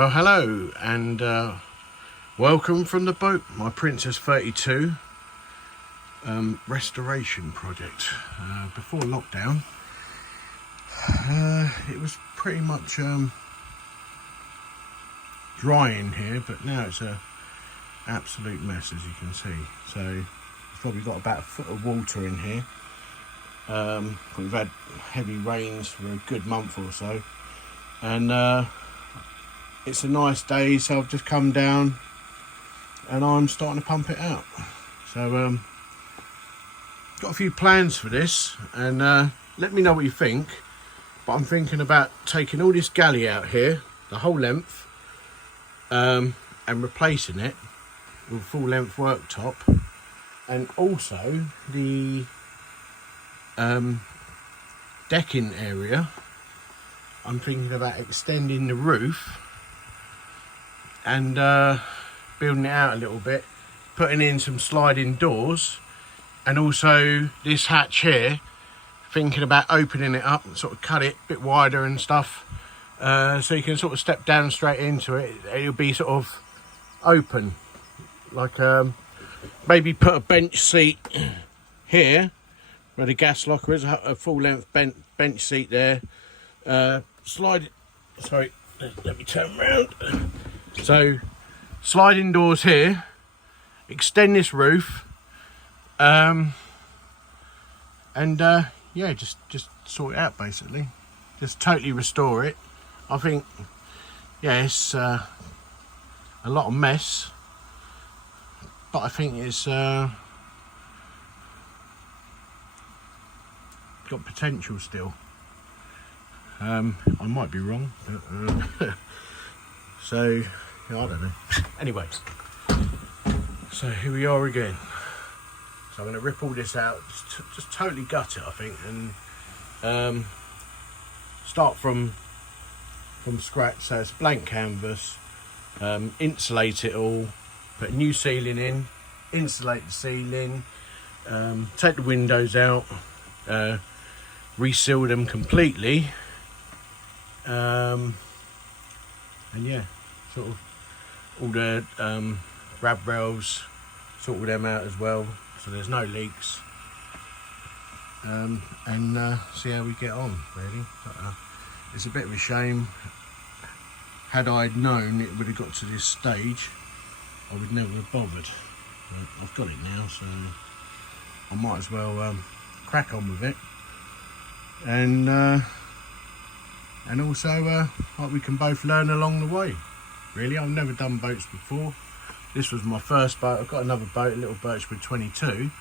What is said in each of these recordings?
Well, hello and welcome from the boat, my Princess 32 restoration project. Before lockdown, it was pretty much dry in here, but now it's a absolute mess, as you can see. So it's probably got about a foot of water in here. We've had heavy rains for a good month or so, and it's a nice day, so I've just come down and I'm starting to pump it out. So got a few plans for this, and let me know what you think. But I'm thinking about taking all this galley out here, the whole length, and replacing it with a full length worktop, and also the decking area. I'm thinking about extending the roof and building it out a little bit, putting in some sliding doors, and also this hatch here, thinking about opening it up and sort of cut it a bit wider and stuff, so you can sort of step down straight into it. It'll be sort of open, like maybe put a bench seat here where the gas locker is, a full length bench seat there. Let me turn around. So sliding doors here, extend this roof, and yeah, just sort it out, basically. Just totally restore it. I think, yeah, it's a lot of mess, but I think it's got potential still. I might be wrong, but so yeah, I don't know. Anyway, so here we are again. So I'm going to rip all this out, just totally gut it, I think, and start from scratch. So it's blank canvas, insulate it all, put a new ceiling in, insulate the ceiling, take the windows out, reseal them completely, and yeah, sort of all the grab rails, sort all them out as well, so there's no leaks, and see how we get on, really. But, it's a bit of a shame. Had I known it would have got to this stage, I would never have bothered. But I've got it now, so I might as well crack on with it, and also like we can both learn along the way. Really, I've never done boats before. This was my first boat. I've got another boat, a little Birchwood 22.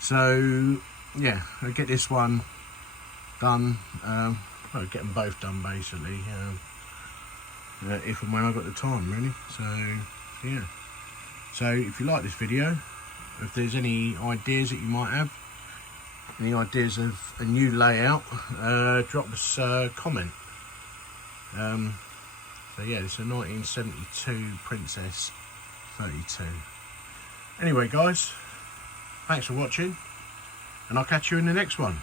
So yeah, I'll get this one done. Well, get them both done, basically, if and when I've got the time, really. So yeah. So if you like this video, if there's any ideas that you might have, any ideas of a new layout, drop us a comment. So yeah, it's a 1972 Princess 32. Anyway guys, thanks for watching, and I'll catch you in the next one.